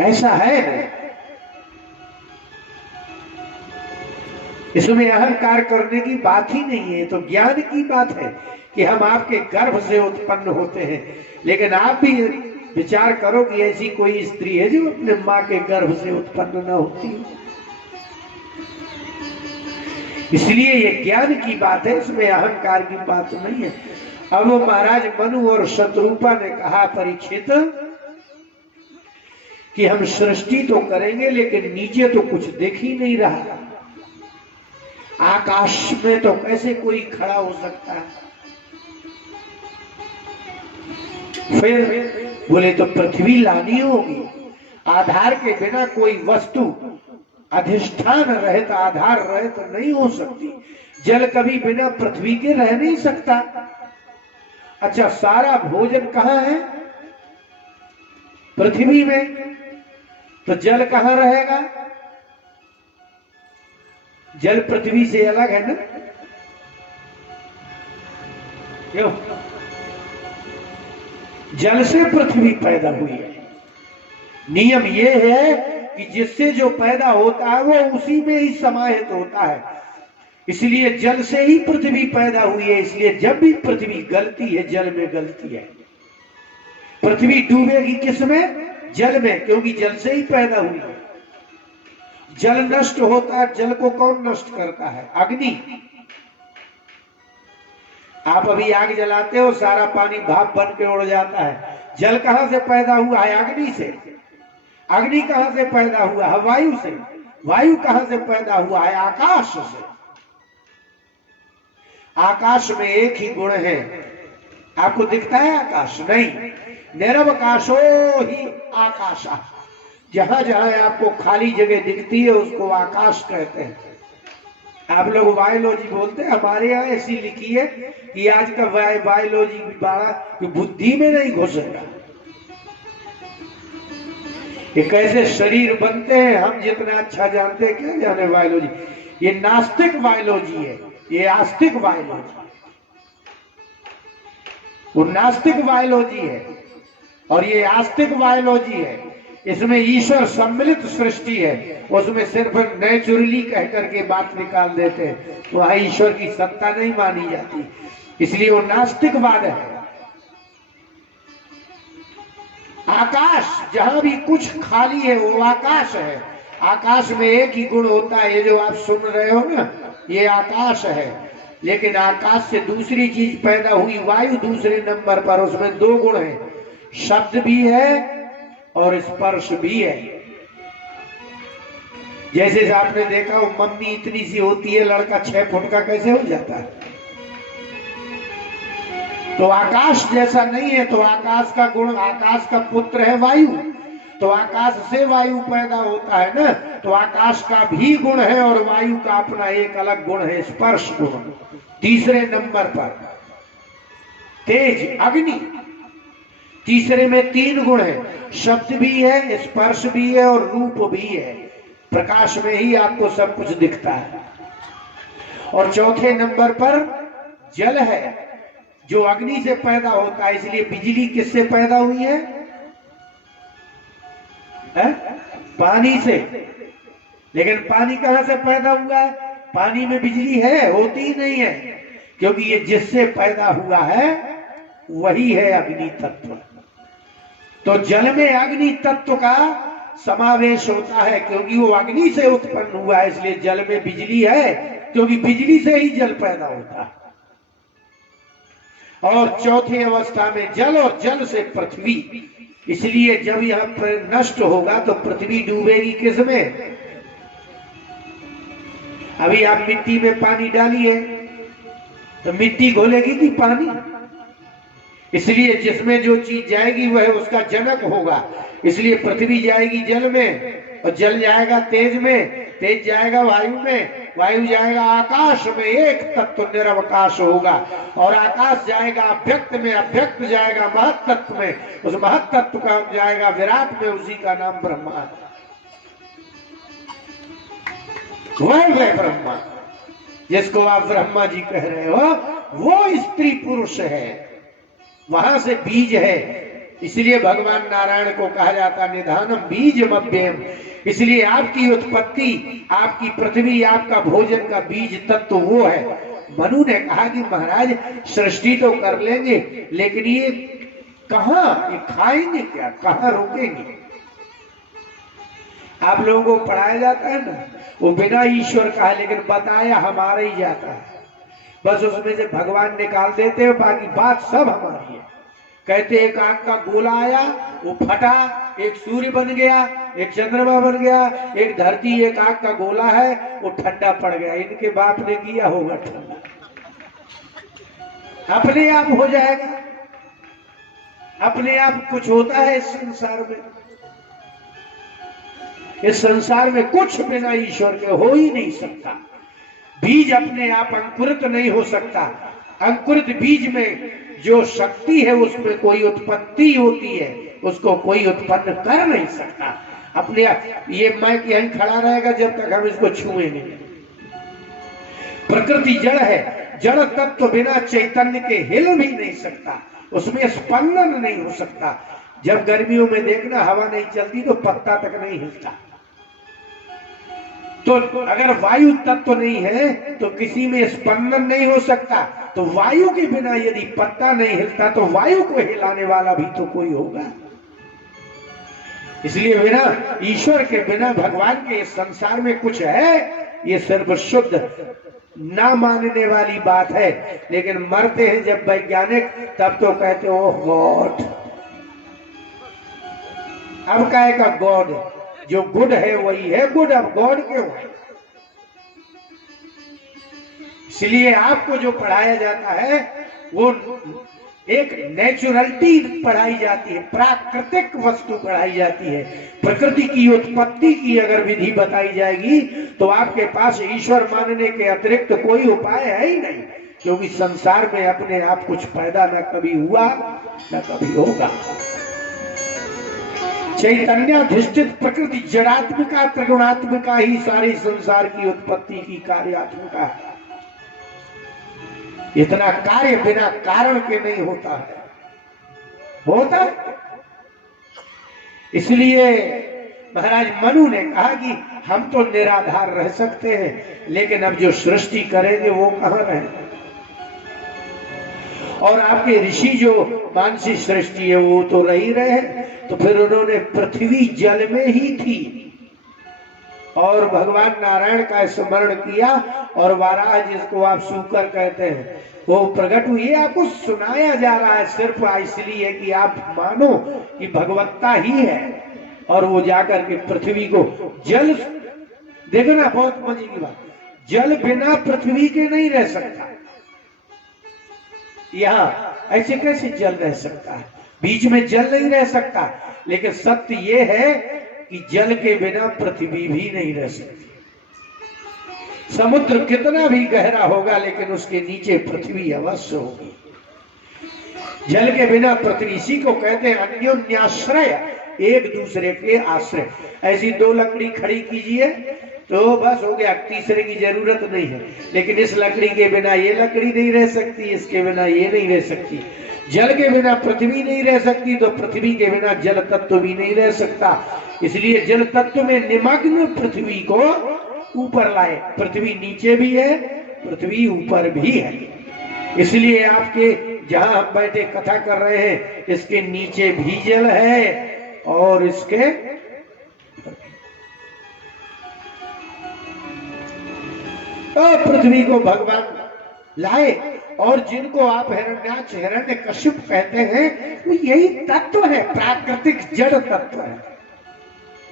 ऐसा है नहीं। इसमें अहंकार करने की बात ही नहीं है, तो ज्ञान की बात है कि हम आपके गर्भ से उत्पन्न होते हैं। लेकिन आप भी विचार करो कि ऐसी कोई स्त्री है जो अपने माँ के गर्भ से उत्पन्न न होती है। इसलिए ये ज्ञान की बात है, इसमें अहंकार की बात नहीं है। अब महाराज मनु और शत्रुपा ने कहा, परीक्षित कि हम सृष्टि तो करेंगे लेकिन नीचे तो कुछ दिख ही नहीं रहा, आकाश में तो कैसे कोई खड़ा हो सकता है। फिर बोले तो पृथ्वी लानी होगी, आधार के बिना कोई वस्तु अधिष्ठान रहित आधार रहित नहीं हो सकती। जल कभी बिना पृथ्वी के रह नहीं सकता। अच्छा, सारा भोजन कहाँ है? पृथ्वी में, तो जल कहाँ रहेगा? जल पृथ्वी से अलग है ना? क्यों? जल से पृथ्वी पैदा हुई है। नियम यह है कि जिससे जो पैदा होता है वो उसी में ही समाहित होता है। इसलिए जल से ही पृथ्वी पैदा हुई है। इसलिए जब भी पृथ्वी गलती है, जल में गलती है। पृथ्वी डूबेगी किस में? जल में, क्योंकि जल से ही पैदा हुई है। जल नष्ट होता है, जल को कौन नष्ट करता है? अग्नि। आप अभी आग जलाते हो, सारा पानी भाप बन के उड़ जाता है। जल कहां से पैदा हुआ है? अग्नि से। अग्नि कहां से पैदा हुआ है? वायु से। वायु कहां से पैदा हुआ है? आकाश से। आकाश में एक ही गुण है। आपको दिखता है आकाश? नहीं। निरवकाशो ही आकाशा। जहां जहां आपको खाली जगह दिखती है उसको आकाश कहते हैं। आप लोग बायोलॉजी बोलते हैं, हमारे यहाँ ऐसी लिखी है कि आज का बायोलॉजी बड़ा बुद्धि में नहीं घुसेगा। ये कैसे शरीर बनते हैं हम जितना अच्छा जानते हैं, क्या जाने बायोलॉजी। ये नास्तिक बायोलॉजी है, ये आस्तिक बायोलॉजी। वो नास्तिक बायोलॉजी है और ये आस्तिक बायोलॉजी है। इसमें ईश्वर सम्मिलित सृष्टि है, उसमें सिर्फ नेचुरली कह करके बात निकाल देते हैं, तो वहां ईश्वर की सत्ता नहीं मानी जाती। इसलिए वो नास्तिकवाद है। आकाश, जहां भी कुछ खाली है वो आकाश है। आकाश में एक ही गुण होता है, ये जो आप सुन रहे हो ना, ये आकाश है। लेकिन आकाश से दूसरी चीज पैदा हुई, वायु दूसरे नंबर पर। उसमें दो गुण है, शब्द भी है और स्पर्श भी है। जैसे आपने देखा हो, मम्मी इतनी सी होती है, लड़का 6 फुट का कैसे हो जाता है। तो आकाश जैसा नहीं है, तो आकाश का गुण, आकाश का पुत्र है वायु, तो आकाश से वायु पैदा होता है ना। तो आकाश का भी गुण है और वायु का अपना एक अलग गुण है, स्पर्श गुण। तीसरे नंबर पर तेज, अग्नि। तीसरे में 3 गुण है, शब्द भी है, स्पर्श भी है और रूप भी है। प्रकाश में ही आपको सब कुछ दिखता है। और चौथे नंबर पर जल है, जो अग्नि से पैदा होता है। इसलिए बिजली किससे पैदा हुई है? पानी से। लेकिन पानी कहां से पैदा हुआ है? पानी में बिजली है? होती ही नहीं है, क्योंकि ये जिससे पैदा हुआ है वही है अग्नि तत्व। तो जल में अग्नि तत्व का समावेश होता है, क्योंकि वो अग्नि से उत्पन्न हुआ है। इसलिए जल में बिजली है, क्योंकि बिजली से ही जल पैदा होता है। और चौथी अवस्था में जल, और जल से पृथ्वी। इसलिए जब यह नष्ट होगा तो पृथ्वी डूबेगी किसमें? अभी आप मिट्टी में पानी डालिए तो मिट्टी घोलेगी कि पानी? इसलिए जिसमें जो चीज जाएगी वह उसका जनक होगा। इसलिए पृथ्वी जाएगी जल में, और जल जाएगा तेज में, तेज जाएगा वायु में, वायु जाएगा आकाश में। एक तत्व निरवकाश होगा। और आकाश जाएगा अव्यक्त में, अव्यक्त जाएगा महत तत्व में, उस महत तत्व का जाएगा विराट में, उसी का नाम ब्रह्मा है। वह ब्रह्मा जिसको आप ब्रह्मा जी कह रहे हो, वो स्त्री पुरुष है। वहां से बीज है, इसलिए भगवान नारायण को कहा जाता निधानम बीजम अव्ययम। इसलिए आपकी उत्पत्ति, आपकी पृथ्वी, आपका भोजन का बीज तत्व वो है। मनु ने कहा कि महाराज सृष्टि तो कर लेंगे, लेकिन ये कहाँ, ये खाएंगे क्या, कहाँ रोकेंगे? आप लोगों को पढ़ाया जाता है ना, वो बिना ईश्वर का है लेकिन बताया हमारा ही जाता है। बस उसमें से भगवान निकाल देते हैं, बाकी बात सब हमारी है। कहते एक आग का गोला आया, वो फटा, एक सूर्य बन गया, एक चंद्रमा बन गया, एक धरती, एक आग का गोला है, वो ठंडा पड़ गया। इनके बाप ने किया होगा ठंडा, अपने आप हो जाएगा। अपने आप कुछ होता है इस संसार में? इस संसार में कुछ बिना ईश्वर के हो ही नहीं सकता। बीज अपने आप अंकुरित नहीं हो सकता। अंकुरित बीज में जो शक्ति है उसमें कोई उत्पत्ति होती है, उसको कोई उत्पन्न कर नहीं सकता अपने आप। ये माइक यहीं खड़ा रहेगा जब तक हम इसको छुए नहीं। प्रकृति जड़ है, जड़ तत्व बिना चैतन्य के हिल भी नहीं सकता, उसमें स्पंदन नहीं हो सकता। जब गर्मियों में देखना हवा नहीं चलती तो पत्ता तक नहीं हिलता। तो अगर वायु तत्व नहीं है तो किसी में स्पंदन नहीं हो सकता। तो वायु के बिना यदि पत्ता नहीं हिलता तो वायु को हिलाने वाला भी तो कोई होगा। इसलिए बिना ईश्वर के, बिना भगवान के इस संसार में कुछ है, ये सिर्फ शुद्ध ना मानने वाली बात है। लेकिन मरते हैं जब वैज्ञानिक, तब तो कहते हो गॉड। अब क्या का गॉड? जो गुड है वही है गुड, अब गॉड क्यों है? इसलिए आपको जो पढ़ाया जाता है वो एक नेचुरलिटी पढ़ाई जाती है, प्राकृतिक वस्तु पढ़ाई जाती है। प्रकृति की उत्पत्ति की अगर विधि बताई जाएगी तो आपके पास ईश्वर मानने के अतिरिक्त कोई उपाय है ही नहीं, क्योंकि संसार में अपने आप कुछ पैदा न कभी हुआ न कभी होगा। चैतन्याधिष्ठित प्रकृति जड़ात्मिका त्रिगुणात्मिका ही सारी संसार की उत्पत्ति की कार्यात्मिका है। इतना कार्य बिना कारण के नहीं होता है, होता है। इसलिए महाराज मनु ने कहा कि हम तो निराधार रह सकते हैं, लेकिन अब जो सृष्टि करेंगे वो कहां रहेंगे? और आपके ऋषि जो मानसी सृष्टि है वो तो रही रहे, तो फिर उन्होंने पृथ्वी जल में ही थी और भगवान नारायण का स्मरण किया और वाराह, जिसको आप सूकर कहते हैं, वो प्रकट हुई। आपको सुनाया जा रहा है सिर्फ इसलिए कि आप मानो कि भगवत्ता ही है। और वो जाकर के पृथ्वी को जल, देखो ना, बहुत मजे की बात, जल बिना पृथ्वी के नहीं रह सकता। यहाँ ऐसे कैसे जल रह सकता है? बीच में जल नहीं रह सकता। लेकिन सत्य ये है कि जल के बिना पृथ्वी भी नहीं रह सकती। समुद्र कितना भी गहरा होगा लेकिन उसके नीचे पृथ्वी अवश्य होगी। जल के बिना पृथ्वी, इसी को कहते हैं अन्योन्याश्रय, एक दूसरे के आश्रय। ऐसी दो लकड़ी खड़ी कीजिए तो बस हो गया, तीसरे की जरूरत नहीं है। लेकिन इस लकड़ी के बिना ये लकड़ी नहीं रह सकती, इसके बिना ये नहीं रह सकती। जल के बिना पृथ्वी नहीं रह सकती तो पृथ्वी के बिना जल तत्व भी नहीं रह सकता। इसलिए जल तत्व में निमग्न पृथ्वी को ऊपर लाए। पृथ्वी नीचे भी है, पृथ्वी ऊपर भी है। इसलिए आपके जहां हम बैठे कथा कर रहे हैं, इसके नीचे भी जल है और इसके पृथ्वी को भगवान लाए। और जिनको आप हिरण्याक्ष, हिरण्यकश्यप कहते हैं, वो यही तत्व है, प्राकृतिक जड़ तत्व है,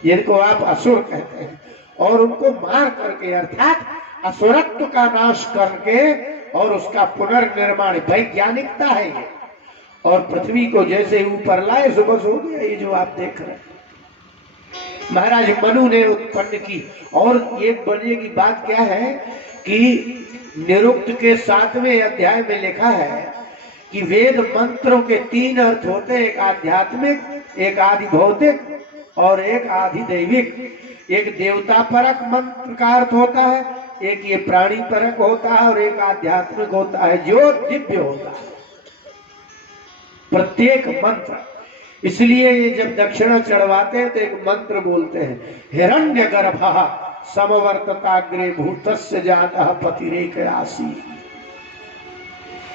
जिनको आप असुर कहते हैं। और उनको मार करके, अर्थात असुरत्व का नाश करके और उसका पुनर्निर्माण, वैज्ञानिकता है ये। और पृथ्वी को जैसे ऊपर लाए सुबह हो गया ये जो आप देख रहे हैं। महाराज मनु ने उत्पन्न की। और एक बढ़िया की बात क्या है कि निरुक्त के 7वें अध्याय में लिखा है कि वेद मंत्रों के 3 अर्थ होते हैं, एक आध्यात्मिक, एक आदि भौतिक और एक आदि दैविक। एक देवता परक मंत्र का अर्थ होता है, एक ये प्राणी परक होता है और एक आध्यात्मिक होता है जो दिव्य होता है। प्रत्येक मंत्र इसलिए ये जब दक्षिणा चढ़वाते हैं तो एक मंत्र बोलते हैं, हिरण्य गर्भः समवर्तताग्रे भूतस्य जातः पतिरेक आसीत्,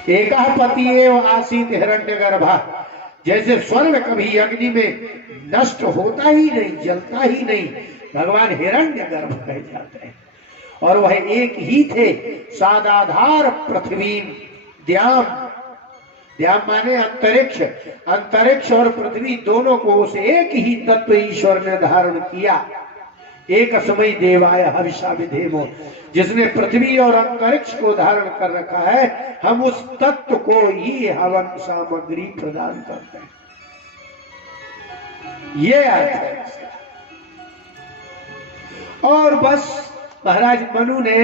एकः पति एव आसीत् हिरण्य गर्भः। जैसे स्वर्ग कभी अग्नि में नष्ट होता ही नहीं, जलता ही नहीं, भगवान हिरण्य गर्भ कह जाते हैं। और वह एक ही थे, सादाधार पृथ्वी द्याम, द्याम माने अंतरिक्ष, अंतरिक्ष और पृथ्वी दोनों को उस एक ही तत्व ईश्वर ने धारण किया। एक समय देवाय हविषा विधेमो, जिसने पृथ्वी और अंतरिक्ष को धारण कर रखा है, हम उस तत्व को ही हवन सामग्री प्रदान करते हैं। ये अर्थ है। और बस महाराज मनु ने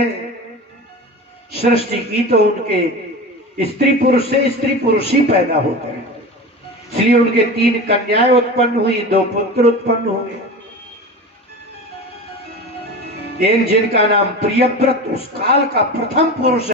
सृष्टि की तो उनके स्त्री पुरुष से स्त्री पुरुष ही पैदा होते हैं, इसलिए उनके 3 कन्याएं उत्पन्न हुई, 2 पुत्र उत्पन्न हुए। एक जिनका नाम प्रियव्रत उस काल का प्रथम पुरुष